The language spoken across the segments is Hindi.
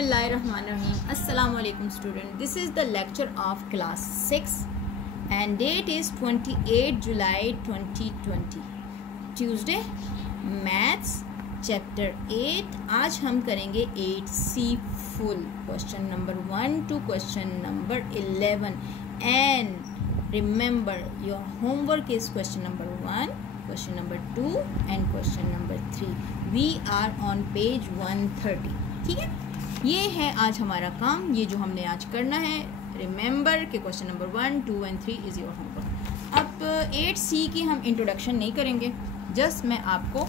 Assalamu alaikum student. This is the lecture of class 6 and date is 28 July 2020 Tuesday. Maths chapter 8. आज हम करेंगे 8C full question number 1 to question number 11 and remember your homework is question number 1, question number 2 and question number 3. We are on page 130. ठीक है, ये है आज हमारा काम, ये जो हमने आज करना है. रिमेंबर के question number 1, 2 and 3 is your homework. अब 8C की हम इंट्रोडक्शन नहीं करेंगे, जस्ट मैं आपको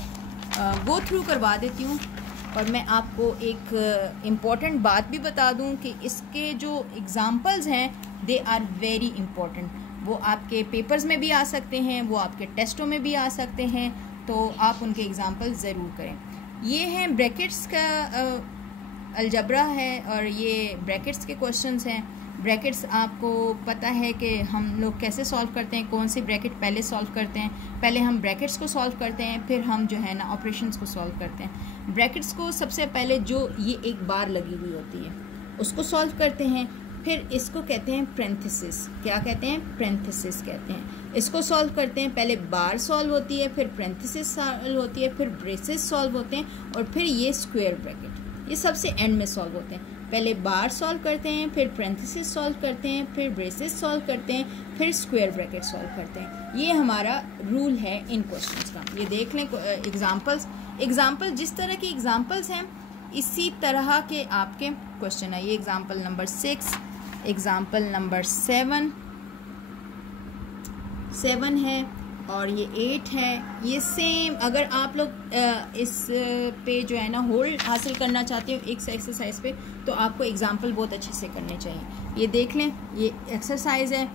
गो थ्रू करवा देती हूँ और मैं आपको एक इम्पॉर्टेंट बात भी बता दूँ कि इसके जो एग्ज़ाम्पल्स हैं दे आर वेरी इम्पॉर्टेंट. वो आपके पेपर्स में भी आ सकते हैं, वो आपके टेस्टों में भी आ सकते हैं, तो आप उनके एग्ज़ाम्पल ज़रूर करें. ये हैं ब्रैकेट्स का अलजबरा है और ये ब्रैकेट्स के क्वेश्चंस हैं. ब्रैकेट्स आपको पता है कि हम लोग कैसे सॉल्व करते हैं, कौन सी ब्रैकेट पहले सॉल्व करते हैं. पहले हम ब्रैकेट्स को सॉल्व करते हैं, फिर हम जो है ना ऑपरेशंस को सॉल्व करते हैं. ब्रैकेट्स को सबसे पहले जो ये एक बार लगी हुई होती है उसको सॉल्व करते हैं, फिर इसको कहते हैं पैरेंथेसिस. क्या कहते हैं? पैरेंथेसिस कहते हैं. इसको सॉल्व करते हैं, पहले बार सॉल्व होती है, फिर पैरेंथेसिस सॉल्व होती है, फिर ब्रेसेस सॉल्व होते हैं और फिर ये स्क्वायर ब्रैकेट, ये सबसे एंड में सॉल्व होते हैं. पहले बार सॉल्व करते हैं, फिर पैरेंथेसिस सॉल्व करते हैं, फिर ब्रेसेस सॉल्व करते हैं, फिर स्क्वायर ब्रैकेट सॉल्व करते हैं. ये हमारा रूल है इन क्वेश्चंस का. ये देख लें एग्जाम्पल जिस तरह के एग्जाम्पल्स हैं इसी तरह के आपके क्वेश्चन है. ये एग्जाम्पल नंबर 6, एग्जाम्पल नंबर 7 है और ये 8 है. ये सेम अगर आप लोग इस पे जो है ना होल्ड हासिल करना चाहते हो एक एक्सरसाइज पे, तो आपको एग्जाम्पल बहुत अच्छे से करने चाहिए. ये देख लें, ये एक्सरसाइज है,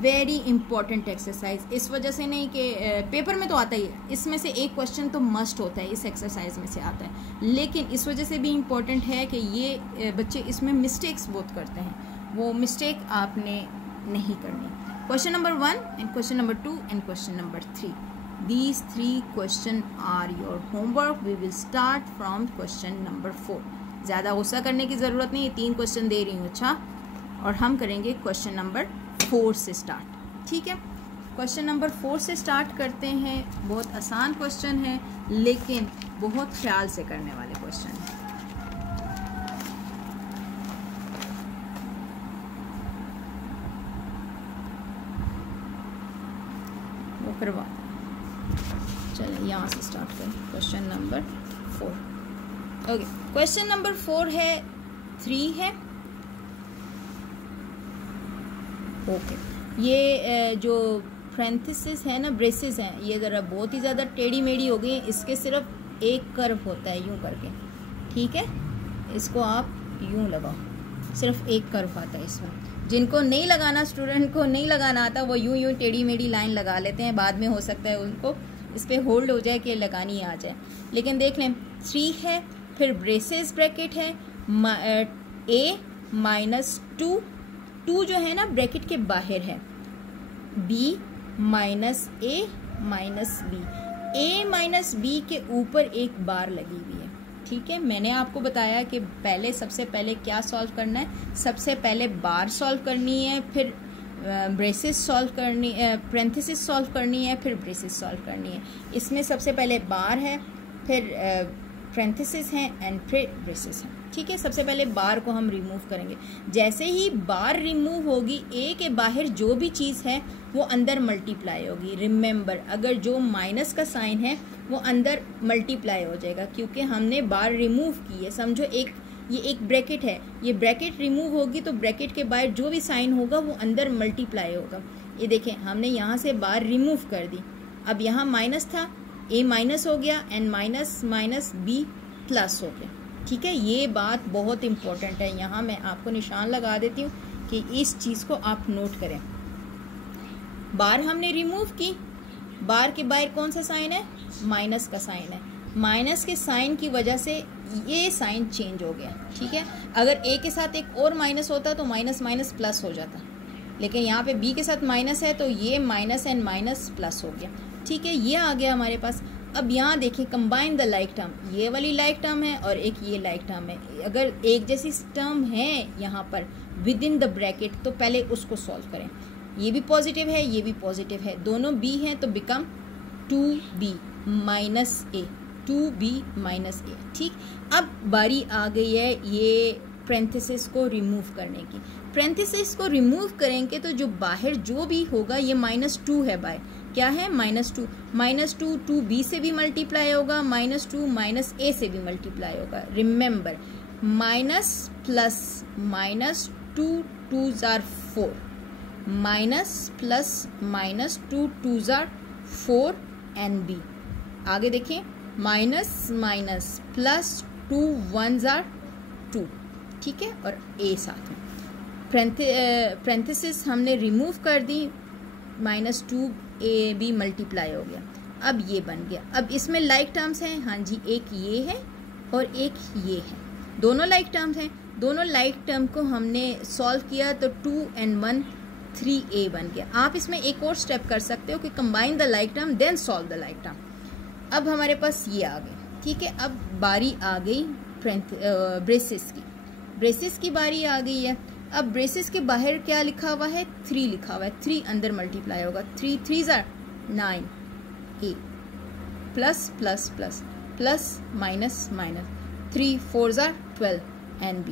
वेरी इंपॉर्टेंट एक्सरसाइज. इस वजह से नहीं कि पेपर में तो आता ही है, इसमें से एक क्वेश्चन तो मस्ट होता है, इस एक्सरसाइज में से आता है, लेकिन इस वजह से भी इम्पॉर्टेंट है कि ये बच्चे इसमें मिस्टेक्स बहुत करते हैं. वो मिस्टेक आपने नहीं करनी. Question number 1 and question number 2 and question number 3. These 3 questions are your homework. We will start from question number 4. ज़्यादा गुस्सा करने की ज़रूरत नहीं है, 3 क्वेश्चन दे रही हूँ. अच्छा, और हम करेंगे क्वेश्चन नंबर 4 से स्टार्ट. ठीक है, क्वेश्चन नंबर 4 से स्टार्ट करते हैं. बहुत आसान क्वेश्चन है लेकिन बहुत ख्याल से करने वाले क्वेश्चन हैं. करवा चलिए यहाँ से स्टार्ट करें. Question number 4. Okay, question number 4 है, 3 है. ओके, ये जो पैरेंथेसिस है ना, ब्रेसेस हैं, ये ज़रा बहुत ही ज़्यादा टेढ़ी मेढ़ी हो गई. इसके सिर्फ एक कर्व होता है यूं करके. ठीक है, इसको आप यूं लगाओ, सिर्फ एक कर्व आता है इसमें. जिनको नहीं लगाना, स्टूडेंट को नहीं लगाना आता, वो यूं टेढ़ी मेढ़ी लाइन लगा लेते हैं. बाद में हो सकता है उनको इस पर होल्ड हो जाए कि लगानी आ जाए. लेकिन देख लें, 3 है, फिर ब्रेसेस ब्रैकेट है, A - 2 जो है ना ब्रैकेट के बाहर है, B - A - B. A - B के ऊपर एक बार लगी हुई है. ठीक है, मैंने आपको बताया कि पहले सबसे पहले क्या सॉल्व करना है. सबसे पहले बार सॉल्व करनी है, फिर ब्रेसेस सॉल्व करनी, पैरेंथेसिस सॉल्व करनी है, फिर ब्रेसेस सॉल्व करनी है. इसमें सबसे पहले बार है, फिर पैरेंथेसिस है एंड फिर ब्रेसेस है. ठीक है, सबसे पहले बार को हम रिमूव करेंगे. जैसे ही बार रिमूव होगी, ए के बाहर जो भी चीज़ है वो अंदर मल्टीप्लाई होगी. रिमेंबर, अगर जो माइनस का साइन है वो अंदर मल्टीप्लाई हो जाएगा क्योंकि हमने बार रिमूव की है. समझो ये एक ब्रैकेट है, ये ब्रैकेट रिमूव होगी तो ब्रैकेट के बाहर जो भी साइन होगा वो अंदर मल्टीप्लाई होगा. ये देखें, हमने यहाँ से बार रिमूव कर दी. अब यहाँ माइनस था, ए माइनस हो गया एंड माइनस बी प्लस हो गया. ठीक है, ये बात बहुत इंपॉर्टेंट है. यहाँ मैं आपको निशान लगा देती हूँ कि इस चीज़ को आप नोट करें. बार हमने रिमूव की, बार के बाहर कौन सा साइन है? माइनस का साइन है. माइनस के साइन की वजह से ये साइन चेंज हो गया. ठीक है, अगर ए के साथ एक और माइनस होता तो माइनस प्लस हो जाता, लेकिन यहाँ पे बी के साथ माइनस है तो ये माइनस एंड माइनस प्लस हो गया. ठीक है, ये आ गया हमारे पास. अब यहाँ देखिए कंबाइन द लाइक टर्म, ये वाली लाइक टर्म है और एक ये लाइक टर्म है। अगर एक जैसी टर्म है यहाँ पर विद इन द ब्रैकेट तो पहले उसको सॉल्व करें। ये भी पॉजिटिव है, ये भी पॉजिटिव है, दोनों b हैं तो become 2b minus a, 2b minus a। ठीक, अब बारी आ गई है ये पैरेंथेसिस को रिमूव करने की। पैरेंथेसिस को रिमूव करेंगे तो जो बाहर जो भी होगा ये -2 है, बाय क्या है -2, -2 2b से भी मल्टीप्लाई होगा, -2 -a से भी मल्टीप्लाई होगा। Remember minus plus -2 2s are 4, minus plus -2 2s are 4 and b। आगे देखिए minus minus plus 2 1s are 2, ठीक है, और a साथ में। पैरेंथेसिस हमने रिमूव कर दी, -2ab मल्टीप्लाई हो गया। अब ये बन गया। अब इसमें लाइक टर्म्स हैं, हाँ जी, एक ये है और एक ये है, दोनों लाइक टर्म्स हैं। दोनों लाइक टर्म को हमने सॉल्व किया तो 2 and 1 3a बन गया। आप इसमें एक और स्टेप कर सकते हो कि combine the like term then solve the like term. अब हमारे पास ये आ गए, ठीक है। अब बारी आ गई ब्रेसिस की, ब्रेसिस की बारी आ गई है। अब ब्रेसिस के बाहर क्या लिखा हुआ है, 3 लिखा हुआ है, 3 अंदर मल्टीप्लाई होगा, 3 3s are 9, a plus plus plus plus minus minus, 3 4s are 12 and b,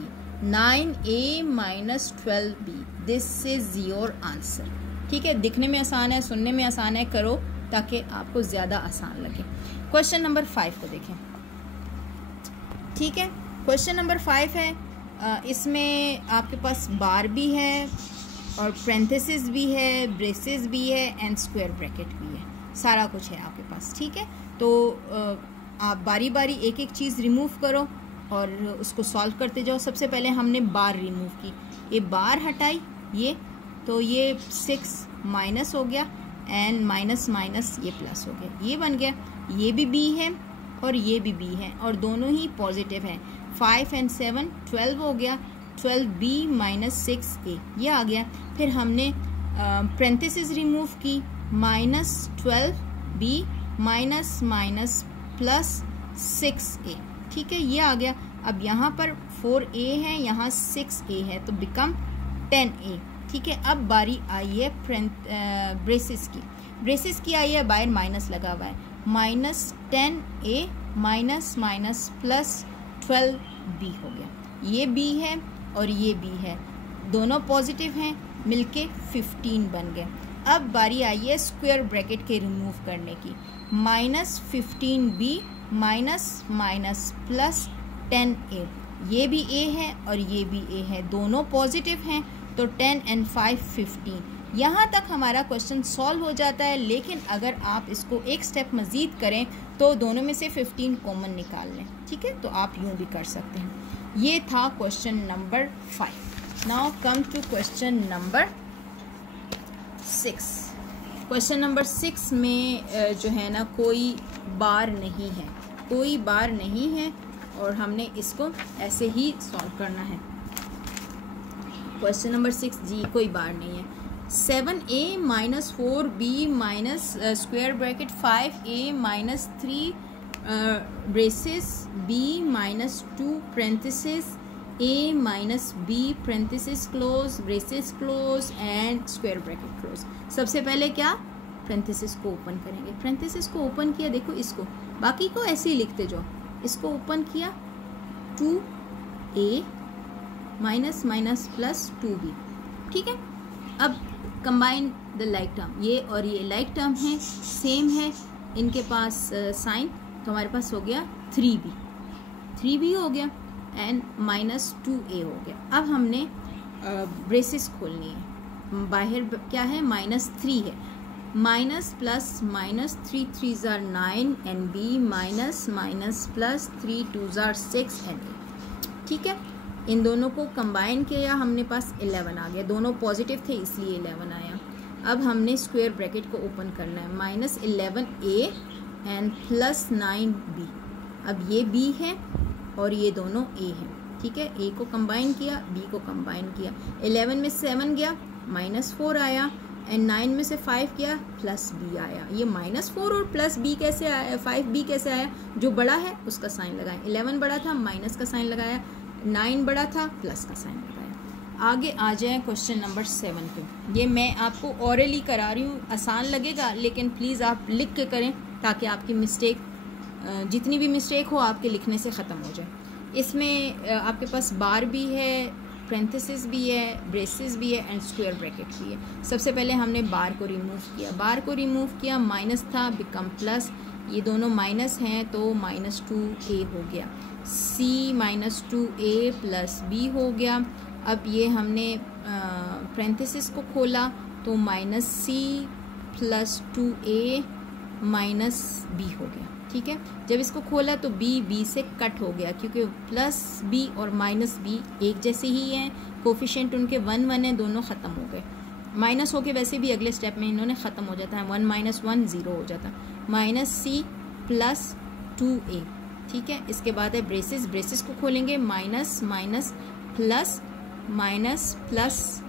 9a minus 12b, this is your answer. ठीक है, दिखने में आसान है, सुनने में आसान है, करो ताकि आपको ज़्यादा आसान लगे। क्वेश्चन नंबर 5 को देखें, ठीक है। क्वेश्चन नंबर 5 है, इसमें आपके पास बार भी है और पैरेंथेसिस भी है, ब्रेसेस भी है एंड स्क्वायर ब्रैकेट भी है, सारा कुछ है आपके पास, ठीक है। तो आप बारी बारी एक एक चीज़ रिमूव करो और उसको सॉल्व करते जाओ। सबसे पहले हमने बार रिमूव की, ये बार हटाई, ये तो ये 6 माइनस हो गया एंड माइनस माइनस ये प्लस हो गया, ये बन गया। ये भी b है और ये भी b है और दोनों ही पॉजिटिव हैं। 5 and 7 12 हो गया, 12b माइनस 6a ये आ गया। फिर हमने पैरेंथेसिस रिमूव की, -12b minus minus plus 6a, ठीक है, ये आ गया। अब यहाँ पर 4a है, यहाँ 6a है तो बिकम 10a, ठीक है। अब बारी आई है ब्रेसिस की, ब्रेसिस की आई है, बाहर माइनस लगा हुआ है, -10a minus minus plus 12b हो गया। ये b है और ये b है, दोनों पॉजिटिव हैं, मिलके 15 बन गए। अब बारी आई है स्क्वायर ब्रैकेट के रिमूव करने की, -15b minus minus plus 10a, ये भी a है और ये भी a है, दोनों पॉजिटिव हैं तो 10 and 5 15। यहाँ तक हमारा क्वेश्चन सॉल्व हो जाता है, लेकिन अगर आप इसको एक स्टेप मज़ीद करें तो दोनों में से 15 कॉमन निकाल लें, ठीक है। तो आप यूँ भी कर सकते हैं। ये था question number 5। Now come to question number 6। Question number 6 में जो है ना कोई बार नहीं है, कोई बार नहीं है और हमने इसको ऐसे ही सॉल्व करना है। क्वेश्चन नंबर 6 जी कोई बार नहीं है। 7a minus 4b minus square bracket 5a minus 3 braces b minus 2 parenthesis a minus b parenthesis close braces close and square bracket close. सबसे पहले क्या, पैरेंथेसिस को ओपन करेंगे। पैरेंथेसिस को ओपन किया, देखो इसको, बाकी को ऐसे ही लिखते जाओ। इसको ओपन किया, 2a minus minus plus 2b, ठीक है। अब कंबाइन द लाइक टर्म, ये और ये लाइक टर्म है, सेम है इनके पास साइन, तो हमारे पास हो गया 3b हो गया एंड -2a हो गया। अब हमने ब्रेसिस खोलनी है, बाहर क्या है, -3 है, minus plus minus 3 3s are 9 and b minus minus plus 3 2s are 6 and a, ठीक है। इन दोनों को कंबाइन किया, हमने पास 11 आ गया, दोनों पॉजिटिव थे इसलिए 11 आया। अब हमने स्क्वायर ब्रैकेट को ओपन करना है, -11a एंड प्लस 9b। अब ये b है और ये दोनों a है, ठीक है। a को कंबाइन किया, b को कंबाइन किया, 11 में 7 गया, -4 आया, एंड 9 में से 5 किया प्लस बी आया। ये -4 और प्लस बी कैसे आया, 5b कैसे आया, जो बड़ा है उसका साइन लगाया। 11 बड़ा था माइनस का साइन लगाया, 9 बड़ा था प्लस का साइन लगाया। आगे आ जाए क्वेश्चन नंबर 7 पे। ये मैं आपको ऑरली करा रही हूँ, आसान लगेगा लेकिन प्लीज़ आप लिख के करें ताकि आपकी मिस्टेक, जितनी भी मिस्टेक हो आपके लिखने से ख़त्म हो जाए। इसमें आपके पास बार भी है, पैरेंथेसिस भी है, ब्रेसेस भी है एंड स्क्वायर ब्रैकेट भी है। सबसे पहले हमने बार को रिमूव किया, बार को रिमूव किया, माइनस था बिकम प्लस, ये दोनों माइनस हैं तो -2a हो गया, c -2a प्लस b हो गया। अब ये हमने पैरेंथेसिस को खोला तो -c + 2a - b हो गया। ठीक है, जब इसको खोला तो b से कट हो गया क्योंकि +b और -b एक जैसे ही हैं, कोफिशिएंट उनके 1 1 है, दोनों ख़त्म हो गए। माइनस होके वैसे भी अगले स्टेप में इन्होंने ख़त्म हो जाता है, 1 - 1 0 हो जाता है, -c + 2a। ठीक है, इसके बाद है ब्रेसेस, ब्रेसेस को खोलेंगे, minus minus plus minus plus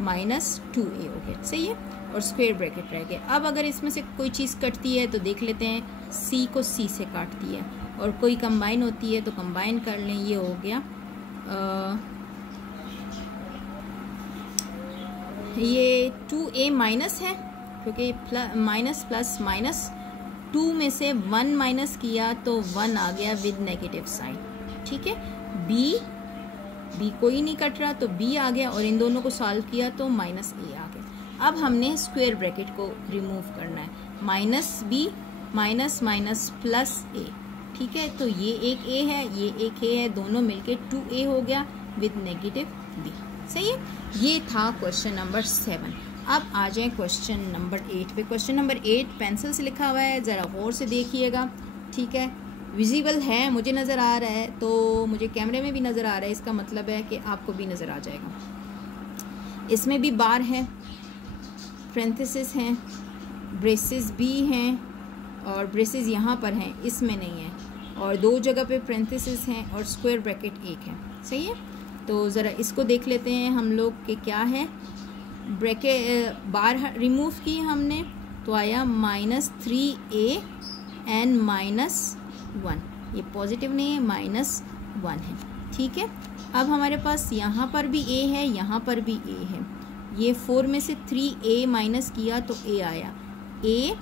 -2a हो गया, सही है, और स्क्वायर ब्रैकेट रह गया। अब अगर इसमें से कोई चीज़ कटती है तो देख लेते हैं, c को c से काटती है, और कोई कंबाइन होती है तो कंबाइन कर लें। ये हो गया ये 2a माइनस है क्योंकि माइनस प्लस माइनस, 2 में से 1 माइनस किया तो 1 आ गया विद नेगेटिव साइन। ठीक है, b कोई नहीं कट रहा तो b आ गया, और इन दोनों को सॉल्व किया तो -a आ गया। अब हमने स्क्वायर ब्रैकेट को रिमूव करना है, -b माइनस प्लस a। ठीक है, तो ये एक a है, ये एक a है, दोनों मिलके 2a हो गया विद नेगेटिव b। सही है, ये था क्वेश्चन नंबर 7। अब आ जाए क्वेश्चन नंबर 8 पे। क्वेश्चन नंबर 8 पेंसिल से लिखा हुआ है, ज़रा गौर से देखिएगा। ठीक है, विजिबल है, मुझे नज़र आ रहा है तो मुझे कैमरे में भी नज़र आ रहा है, इसका मतलब है कि आपको भी नज़र आ जाएगा। इसमें भी बार है, पैरेंथेसिस हैं, ब्रेसेस भी हैं, और ब्रेसेस यहाँ पर हैं, इसमें नहीं है, और 2 जगह पे पैरेंथेसिस हैं और स्क्वायर ब्रैकेट एक है। सही है, तो ज़रा इसको देख लेते हैं हम लोग कि क्या है। ब्रैकेट बार रिमूव की हमने तो आया -3a एंड -1, ये पॉजिटिव नहीं है, -1 है। ठीक है, अब हमारे पास यहाँ पर भी a है, यहाँ पर भी a है। ये 4 में से 3a माइनस किया तो a आया, a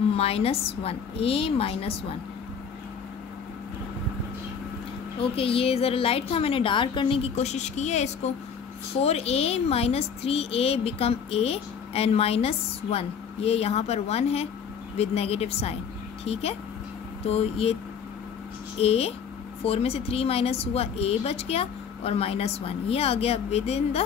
-1 ओके, ये ज़रा लाइट था, मैंने डार्क करने की कोशिश की है इसको। 4a - 3a become a and -1, ये यहाँ पर 1 है विद नेगेटिव साइन। ठीक है, तो ये a 4 में से 3 माइनस हुआ, a बच गया, और -1 ये आ गया विद इन द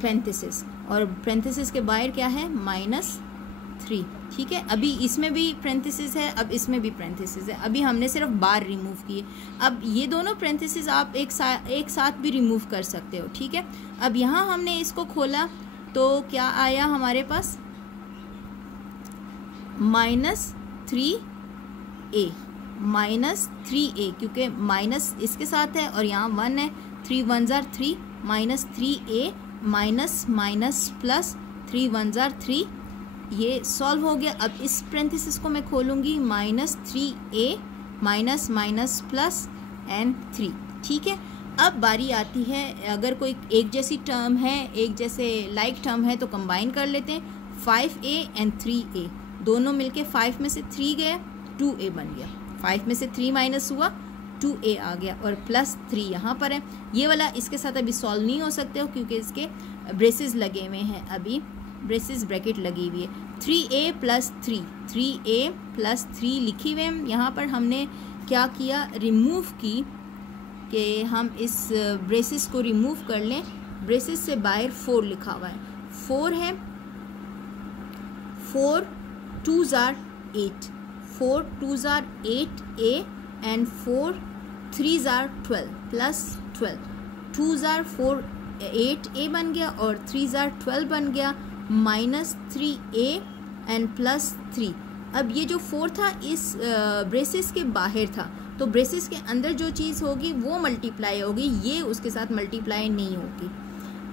पैरेंथेसिस, और पैरेंथेसिस के बाहर क्या है, -3। ठीक है, अभी इसमें भी पैरेंथेसिस है, अब इसमें भी पैरेंथेसिस है, अभी हमने सिर्फ बार रिमूव किए। अब ये दोनों पैरेंथेसिस आप एक साथ भी रिमूव कर सकते हो। ठीक है, अब यहाँ हमने इसको खोला तो क्या आया हमारे पास, -3a क्योंकि माइनस इसके साथ है और यहाँ 1 है, 3 1 ज़ार 3 -3a माइनस प्लस 3 1 ज़ार 3, ये सॉल्व हो गया। अब इस पैरेंथेसिस को मैं खोलूँगी, -3a माइनस प्लस एंड 3। ठीक है, अब बारी आती है, अगर कोई एक जैसी टर्म है, एक जैसे लाइक टर्म है तो कंबाइन कर लेते हैं। 5a एंड 3a दोनों मिलके 5 में से 3 गया, 2a बन गया, 5 में से 3 माइनस हुआ, 2a आ गया, और +3 यहाँ पर है। ये वाला इसके साथ अभी सॉल्व नहीं हो सकते हो क्योंकि इसके ब्रेसेस लगे हुए हैं, अभी ब्रेसेस ब्रैकेट लगी हुई है। 3a + 3, 3a + 3 लिखी हुए हैं। यहाँ पर हमने क्या किया, रिमूव की, कि हम इस ब्रेसेस को रिमूव कर लें। ब्रेसेस से बाहर 4 लिखा हुआ है, 4 है, 4 2 ज़ार 8, 4 2 ज़ार 8a and 4 3 tsar 12 plus 12, 2 tsar 4 8a बन गया और 3 ज़ार 12 बन गया, -3a एंड +3। अब ये जो 4 था इस ब्रेसेस के बाहर था, तो ब्रेसेस के अंदर जो चीज़ होगी वो मल्टीप्लाई होगी, ये उसके साथ मल्टीप्लाई नहीं होगी।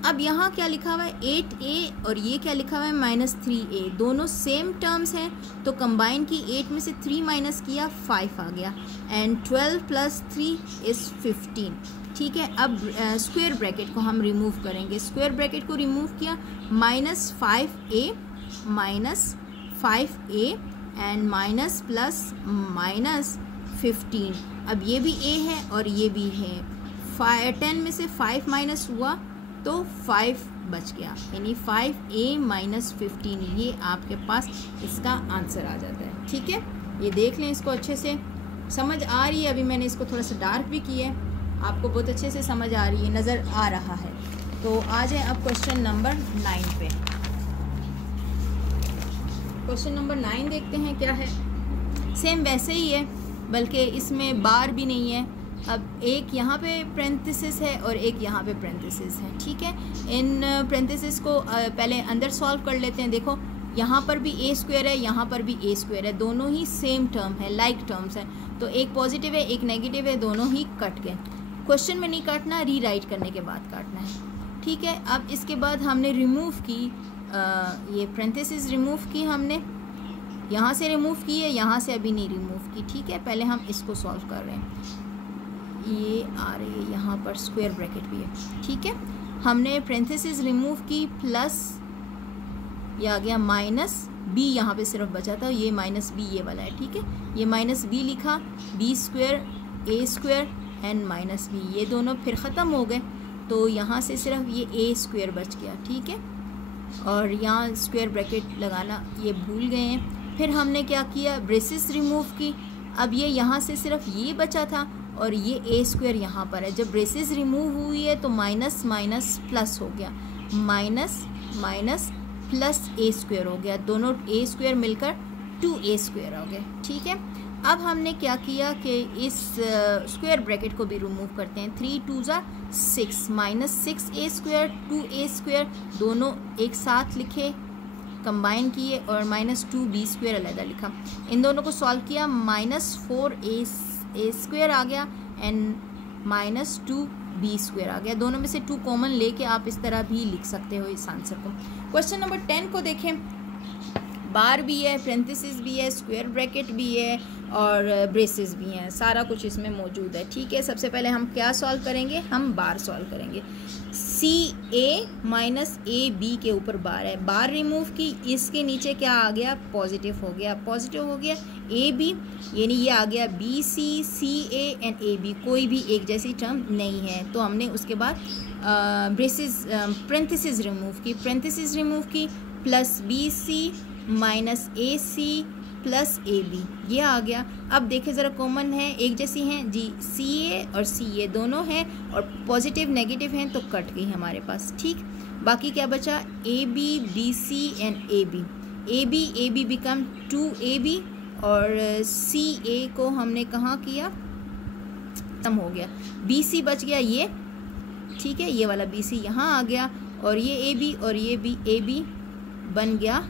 अब यहाँ क्या लिखा हुआ है 8a और ये क्या लिखा हुआ है -3a, दोनों सेम टर्म्स हैं तो कंबाइन की 8 में से 3 माइनस किया 5 आ गया एंड 12 + 3 = 15। ठीक है, अब स्क्वायर ब्रैकेट को हम रिमूव करेंगे। स्क्वायर ब्रैकेट को रिमूव किया -5a एंड माइनस प्लस -15। अब ये भी a है और ये भी है। 10 में से 5 माइनस हुआ तो 5 बच गया, यानी 5a - 15, ये आपके पास इसका आंसर आ जाता है। ठीक है, ये देख लें, इसको अच्छे से समझ आ रही है। अभी मैंने इसको थोड़ा सा डार्क भी किया है, आपको बहुत अच्छे से समझ आ रही है, नज़र आ रहा है। तो आ जाए अब क्वेश्चन नंबर 9 पे। क्वेश्चन नंबर 9 देखते हैं क्या है। सेम वैसे ही है, बल्कि इसमें बार भी नहीं है। अब एक यहाँ पे पेरेंथेसिस है और एक यहाँ पे पेरेंथेसिस है। ठीक है, इन पेरेंथेसिस को पहले अंदर सॉल्व कर लेते हैं। देखो यहाँ पर भी a² है, यहाँ पर भी a² है, दोनों ही सेम टर्म है, लाइक टर्म्स हैं। तो एक पॉजिटिव है एक नेगेटिव है, दोनों ही कट गए। क्वेश्चन में नहीं काटना, रीराइट करने के बाद काटना है। ठीक है, अब इसके बाद हमने रिमूव की ये पेरेंथेसिस रिमूव की, हमने यहाँ से रिमूव की है, यहाँ से अभी नहीं रिमूव की। ठीक है, पहले हम इसको सॉल्व कर रहे हैं। ये आ रही है यहाँ पर स्क्वायर ब्रैकेट भी है। ठीक है, हमने पेरेंथेसिस रिमूव की, प्लस ये आ गया -b, यहाँ पे सिर्फ बचा था ये -b, ये वाला है। ठीक है, ये -b लिखा, b² a² एंड -b, ये दोनों फिर ख़त्म हो गए तो यहाँ से सिर्फ ये a² बच गया। ठीक है, और यहाँ स्क्वायर ब्रैकेट लगाना ये भूल गए हैं। फिर हमने क्या किया, ब्रेसेस रिमूव की। अब ये यहाँ से सिर्फ ये बचा था और ये a² यहाँ पर है। जब ब्रेसेस रिमूव हुई है तो माइनस माइनस प्लस हो गया, माइनस माइनस प्लस a² हो गया, दोनों a² मिलकर 2a² हो गए। ठीक है, अब हमने क्या किया कि इस स्क्वायर ब्रैकेट को भी रिमूव करते हैं। 3 × 2 = 6, -6a² 2a², दोनों एक साथ लिखे, कंबाइन किए और -2b² अलग लिखा। इन दोनों को सॉल्व किया, -4a² आ गया एंड -2b² आ गया। दोनों में से 2 कॉमन लेके आप इस तरह भी लिख सकते हो इस आंसर को। क्वेश्चन नंबर 10 को देखें। बार भी है, पेरेंथेसिस भी है, स्क्वायर ब्रैकेट भी है और ब्रेसेस भी हैं, सारा कुछ इसमें मौजूद है। ठीक है, सबसे पहले हम क्या सॉल्व करेंगे, हम बार सॉल्व करेंगे। CA - AB के ऊपर बार है, बार रिमूव की, इसके नीचे क्या आ गया, पॉजिटिव हो गया, पॉजिटिव हो गया AB, यानी ये आ गया BC CA एंड AB, कोई भी एक जैसी टर्म नहीं है। तो हमने उसके बाद ब्रेसेस पेरेंथेसिस रिमूव की, पेरेंथेसिस रिमूव की, plus BC - AC plus AB, ये आ गया। अब देखें ज़रा, कॉमन है, एक जैसी हैं जी, CA और CA दोनों हैं और पॉजिटिव नेगेटिव हैं तो कट गई हमारे पास। ठीक, बाकी क्या बचा, AB BC and AB become 2AB और CA को हमने कहाँ किया, खत्म हो गया, BC बच गया ये। ठीक है, ये वाला BC यहाँ आ गया और ये AB और ये भी AB बन गया,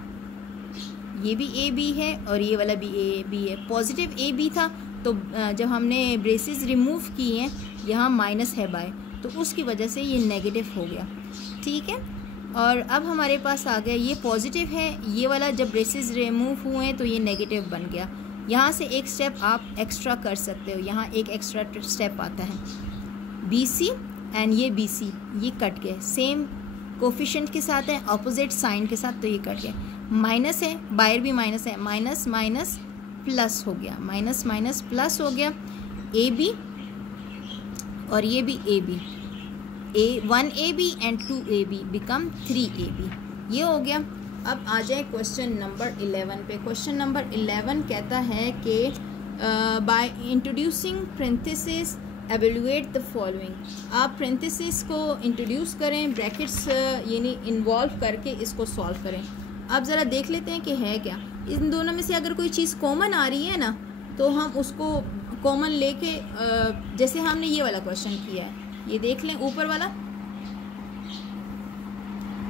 ये भी AB है और ये वाला भी AB है। पॉजिटिव AB था तो जब हमने ब्रेसेस रिमूव किए हैं, यहाँ माइनस है बाय, तो उसकी वजह से ये नेगेटिव हो गया। ठीक है, और अब हमारे पास आ गया, ये पॉजिटिव है, ये वाला जब ब्रेसेस रिमूव हुए हैं तो ये नेगेटिव बन गया। यहाँ से एक स्टेप आप एक्स्ट्रा कर सकते हो, यहाँ एक एक्स्ट्रा स्टेप आता है, BC एंड ये BC ये कट गए, सेम कोफिशिएंट के साथ है, ऑपोजिट साइन के साथ, तो ये कट गए। माइनस है, बाहर भी माइनस है, माइनस माइनस प्लस हो गया, माइनस माइनस प्लस हो गया, AB और ये भी AB, 1AB and 2AB become 3AB, ये हो गया। अब आ जाए क्वेश्चन नंबर 11 पे। क्वेश्चन नंबर 11 कहता है कि by introducing parenthesis evaluate the following. आप पेरेंथेसिस को इंट्रोड्यूस करें, ब्रैकेट्स यानी इन्वॉल्व करके इसको सॉल्व करें। अब ज़रा देख लेते हैं कि है क्या। इन दोनों में से अगर कोई चीज़ कॉमन आ रही है ना तो हम उसको कॉमन लेके, जैसे हमने ये वाला क्वेश्चन किया है, ये देख लें ऊपर वाला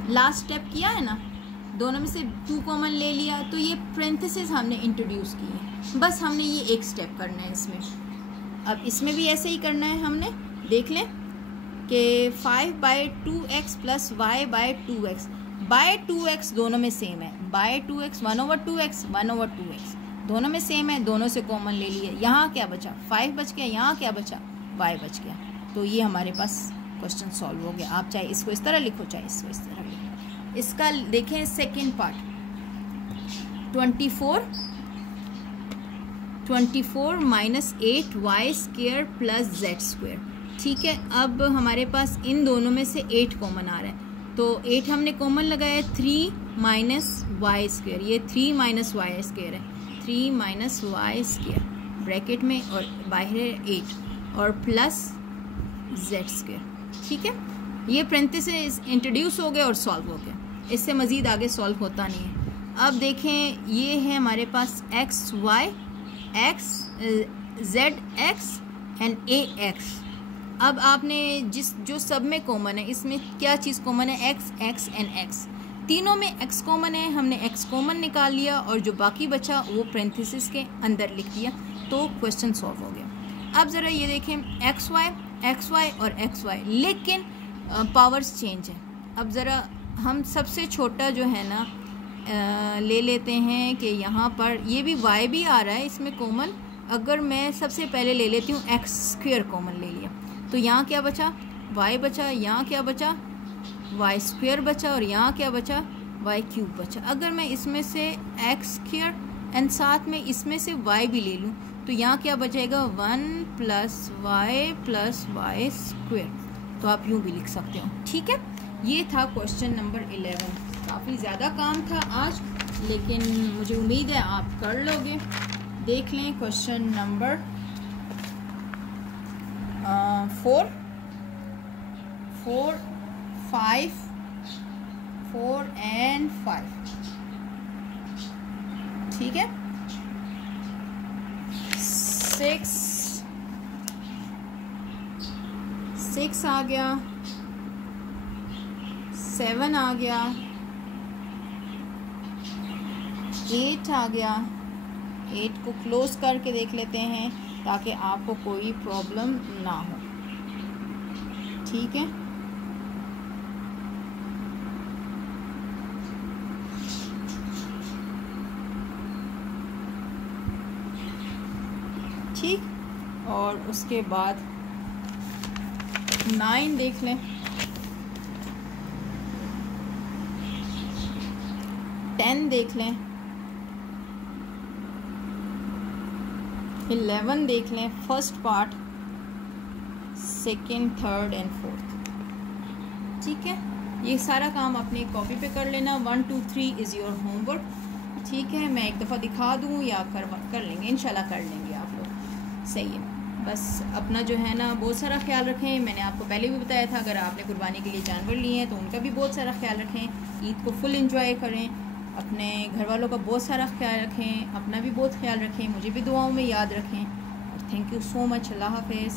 लास्ट स्टेप किया है ना, दोनों में से 2 कॉमन ले लिया, तो ये पेरेंथेसिस हमने इंट्रोड्यूस की है। बस हमने ये एक स्टेप करना है इसमें। अब इसमें भी ऐसे ही करना है हमने, देख लें कि 5/2x plus y by 2x by 2x दोनों में सेम है, बाई 2x 1/2x 1/2x दोनों में सेम है, दोनों से कॉमन ले लिए। यहाँ क्या बचा, 5 बच गया, यहाँ क्या बचा, y बच गया। तो ये हमारे पास क्वेश्चन सॉल्व हो गया। आप चाहे इसको इस तरह लिखो, चाहे इसको इस तरह लिखो। इसका देखें second part, 24 minus 8y² plus z²। ठीक है, अब हमारे पास इन दोनों में से 8 कॉमन आ रहा है, तो 8 हमने कॉमन लगाया, 3 माइनस y², ये 3 माइनस y² है, 3 माइनस y² ब्रैकेट में और बाहर 8 और प्लस z²। ठीक है, ये पेरेंथेसिस इंट्रोड्यूस हो गए और सॉल्व हो गया, इससे मज़ीद आगे सॉल्व होता नहीं है। अब देखें, ये है हमारे पास x y x z x and a x। अब आपने जो सब में कॉमन है, इसमें क्या चीज़ कॉमन है, x x एंड x, तीनों में x कॉमन है, हमने x कॉमन निकाल लिया और जो बाकी बचा वो पेरेंथेसिस के अंदर लिख दिया, तो क्वेश्चन सॉल्व हो गया। अब ज़रा ये देखें, x y और x y, लेकिन पावर्स चेंज है। अब ज़रा हम सबसे छोटा जो है ना ले लेते हैं कि यहाँ पर ये भी y भी आ रहा है इसमें कॉमन। अगर मैं सबसे पहले ले लेती हूँ x² कॉमन ले लिया, तो यहाँ क्या बचा, y बचा, यहाँ क्या बचा, y² बचा और यहाँ क्या बचा, y³ बचा। अगर मैं इसमें से x² एंड साथ में इसमें से y भी ले लूँ, तो यहाँ क्या बचेगा, 1 प्लस y²। तो आप यूँ भी लिख सकते हो। ठीक है, ये था क्वेश्चन नंबर 11। काफ़ी ज़्यादा काम था आज, लेकिन मुझे उम्मीद है आप कर लोगे। देख लें क्वेश्चन नंबर 4, 5 एंड 5। ठीक है, 6 आ गया, 7 आ गया, 8 आ गया। 8 को क्लोज करके देख लेते हैं ताकि आपको कोई प्रॉब्लम ना हो। ठीक है, ठीक, और उसके बाद 9 देख लें, 10 देख लें, 11 देख लें, first part, second, third and fourth. ठीक है, ये सारा काम अपनी कॉपी पे कर लेना। 1 2 3 इज़ योर होमवर्क। ठीक है, मैं एक दफ़ा दिखा दूँ या कर लेंगे, इंशाल्लाह कर लेंगे आप लोग। सही है, बस अपना जो है ना बहुत सारा ख्याल रखें। मैंने आपको पहले भी बताया था, अगर आपने कुर्बानी के लिए जानवर लिए हैं तो उनका भी बहुत सारा ख्याल रखें। ईद को फुल एंजॉय करें, अपने घर वालों का बहुत सारा ख्याल रखें, अपना भी बहुत ख्याल रखें, मुझे भी दुआओं में याद रखें। और थैंक यू सो मच। अल्लाह हाफ़िज़।